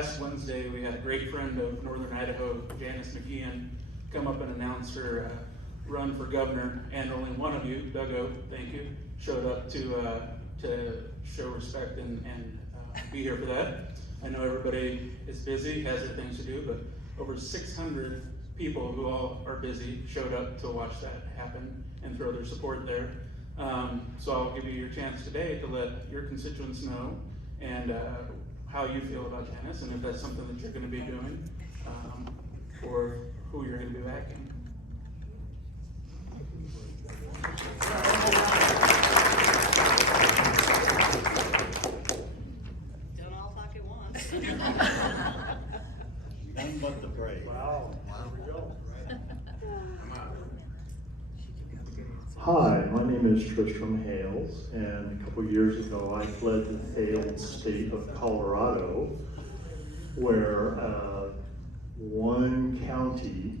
last Wednesday, we had a great friend of Northern Idaho, Janice McGeachin, come up and announce her run for governor, and only one of you, Doug, thank you, showed up to show respect and be here for that. I know everybody is busy, has their things to do, but over 600 people who all are busy showed up to watch that happen and throw their support there. So I'll give you your chance today to let your constituents know and how you feel about Janice, and if that's something that you're going to be doing, or who you're going to be backing. Don't all talk at once. None but the brave. Wow, there we go. Hi, my name is Tristram Hales, and a couple years ago I fled the failed state of Colorado, where one county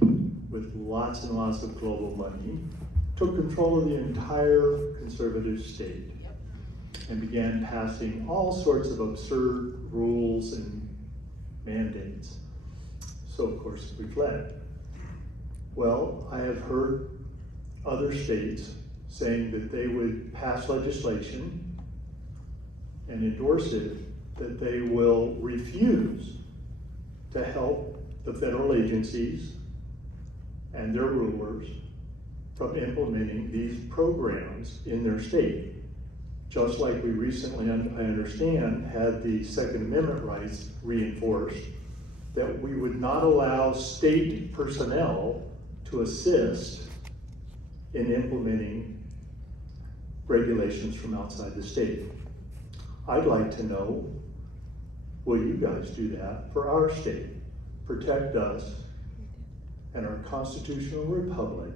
with lots and lots of global money took control of the entire conservative state and began passing all sorts of absurd rules and mandates. So of course we fled. Well, I have heard other states saying that they would pass legislation and endorse it, that they will refuse to help the federal agencies and their rulers from implementing these programs in their state. Just like we recently, I understand, had the Second Amendment rights reinforced, that we would not allow state personnel to assist in implementing regulations from outside the state. I'd like to know, will you guys do that for our state? Protect us and our constitutional republic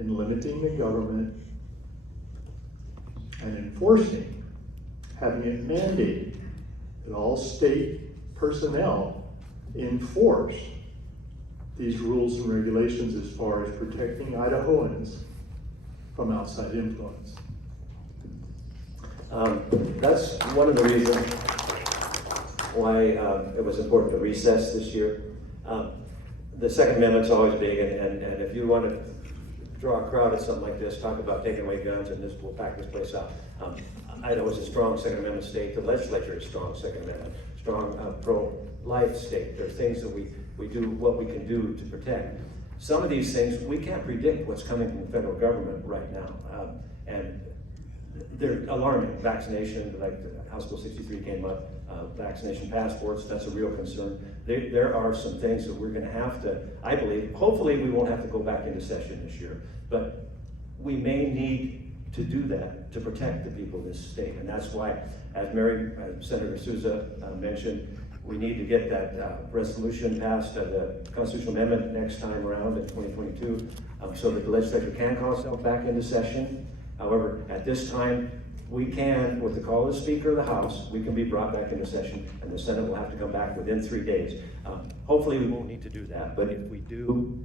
in limiting the government and enforcing, having it mandated that all state personnel enforce these rules and regulations as far as protecting Idahoans from outside influence. That's one of the reasons why it was important to recess this year. The Second Amendment's always big, and if you want to draw a crowd at something like this, talk about taking away guns, and this will pack this place out. Idaho is a strong Second Amendment state. The legislature is strong Second Amendment, strong pro-life state. There are things that we do what we can do to protect. Some of these things, we can't predict what's coming from the federal government right now. And they're alarming. Vaccination, like House Bill 63 came up, vaccination passports, that's a real concern. There are some things that we're gonna have to, I believe, hopefully we won't have to go back into session this year, but we may need to do that to protect the people of this state. And that's why, as Senator Souza mentioned, we need to get that resolution passed, the constitutional amendment next time around in 2022, so that the legislature can call itself back into session. However, at this time, we can, with the call of the Speaker of the House, we can be brought back into session, and the Senate will have to come back within 3 days. Hopefully we won't need to do that, but if we do,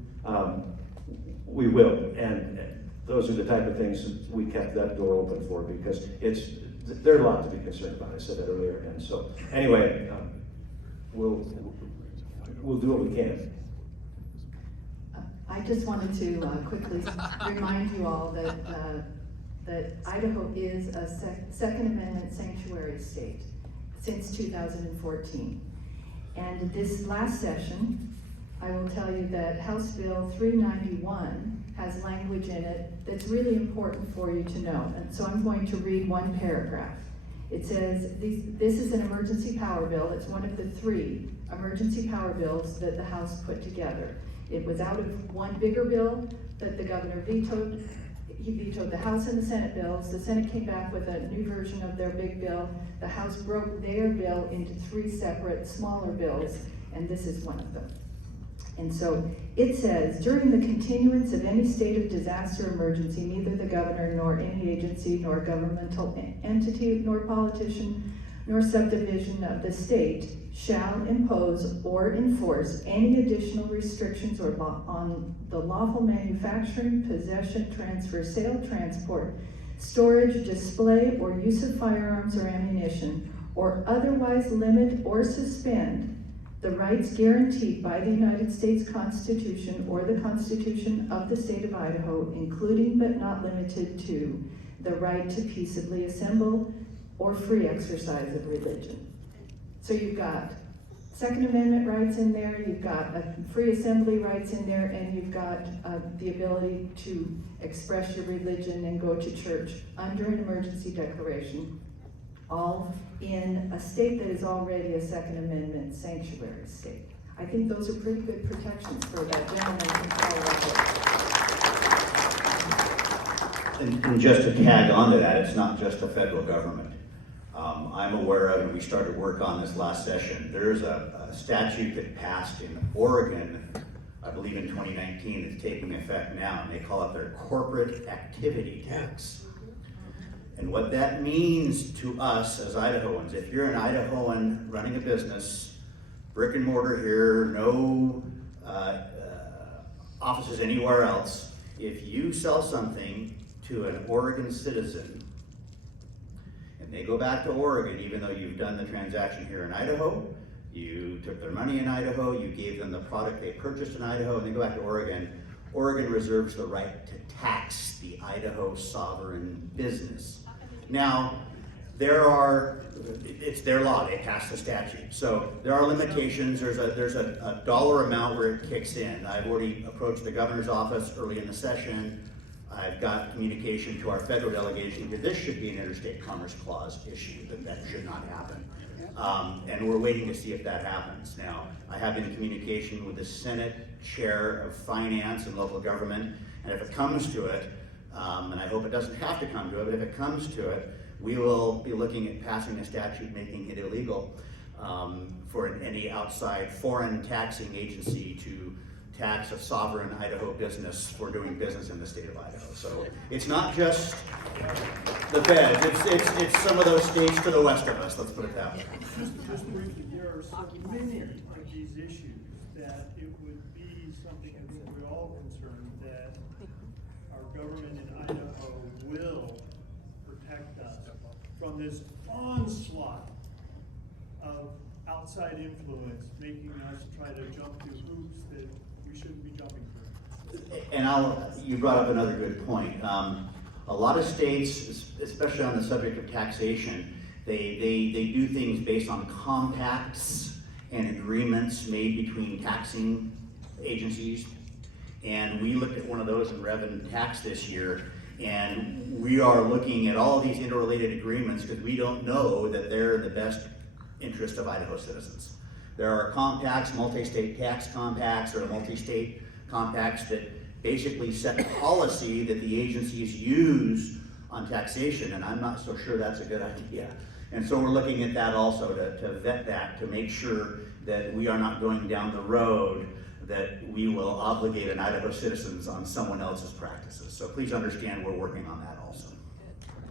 we will. And those are the type of things that we kept that door open for, because there's a lot to be concerned about. I said that earlier, and so anyway, we'll do what we can. I just wanted to quickly remind you all that Idaho is a Second Amendment sanctuary state since 2014. And this last session, I will tell you that House Bill 391 has language in it that's really important for you to know. And so I'm going to read one paragraph. It says, this is an emergency power bill. It's one of the 3 emergency power bills that the House put together. It was out of one bigger bill that the governor vetoed. He vetoed the House and the Senate bills. The Senate came back with a new version of their big bill. The House broke their bill into 3 separate smaller bills, and this is one of them. And so it says, during the continuance of any state of disaster emergency, neither the governor nor any agency nor governmental entity nor politician nor subdivision of the state shall impose or enforce any additional restrictions or on the lawful manufacturing, possession, transfer, sale, transport, storage, display, or use of firearms or ammunition, or otherwise limit or suspend the rights guaranteed by the United States Constitution or the Constitution of the State of Idaho, including but not limited to the right to peaceably assemble or free exercise of religion. So you've got Second Amendment rights in there, you've got free assembly rights in there, and you've got the ability to express your religion and go to church under an emergency declaration, all in a state that is already a Second Amendment sanctuary state. I think those are pretty good protections for that gentleman from Colorado. And just to tag onto that, it's not just the federal government. I'm aware of, and we started work on this last session, there's a statute that passed in Oregon, I believe in 2019, that's taking effect now, and they call it their corporate activity tax. And what that means to us as Idahoans, if you're an Idahoan running a business, brick and mortar here, no offices anywhere else, if you sell something to an Oregon citizen, and they go back to Oregon, even though you've done the transaction here in Idaho, you took their money in Idaho, you gave them the product they purchased in Idaho, and they go back to Oregon, Oregon reserves the right to tax the Idaho sovereign business. Now, it's their law, they passed the statute. So there are limitations, there's a dollar amount where it kicks in. I've already approached the governor's office early in the session. I've got communication to our federal delegation that this should be an interstate commerce clause issue, that should not happen. And we're waiting to see if that happens. Now, I have been in communication with the Senate Chair of Finance and Local Government, and if it comes to it, and I hope it doesn't have to come to it, but if it comes to it, we will be looking at passing a statute making it illegal for any outside foreign taxing agency to tax a sovereign Idaho business for doing business in the state of Idaho. So it's not just the feds, it's some of those states to the west of us, let's put it that way. Just briefly, there are so many of these issues that it would be something I think we're all concerned that our government in Idaho will protect us from this onslaught of outside influence making us try to jump through hoops that we shouldn't be jumping through. And you brought up another good point. A lot of states, especially on the subject of taxation, they do things based on compacts and agreements made between taxing agencies. And we looked at one of those in Rev and Tax this year, and we are looking at all of these interrelated agreements because we don't know that they're in the best interest of Idaho citizens. There are compacts, multi-state tax compacts, or multi-state compacts that basically set policy that the agencies use on taxation, and I'm not so sure that's a good idea. And so we're looking at that also to vet that, to make sure that we are not going down the road that we will obligate an Idaho citizens on someone else's practices. So please understand we're working on that also.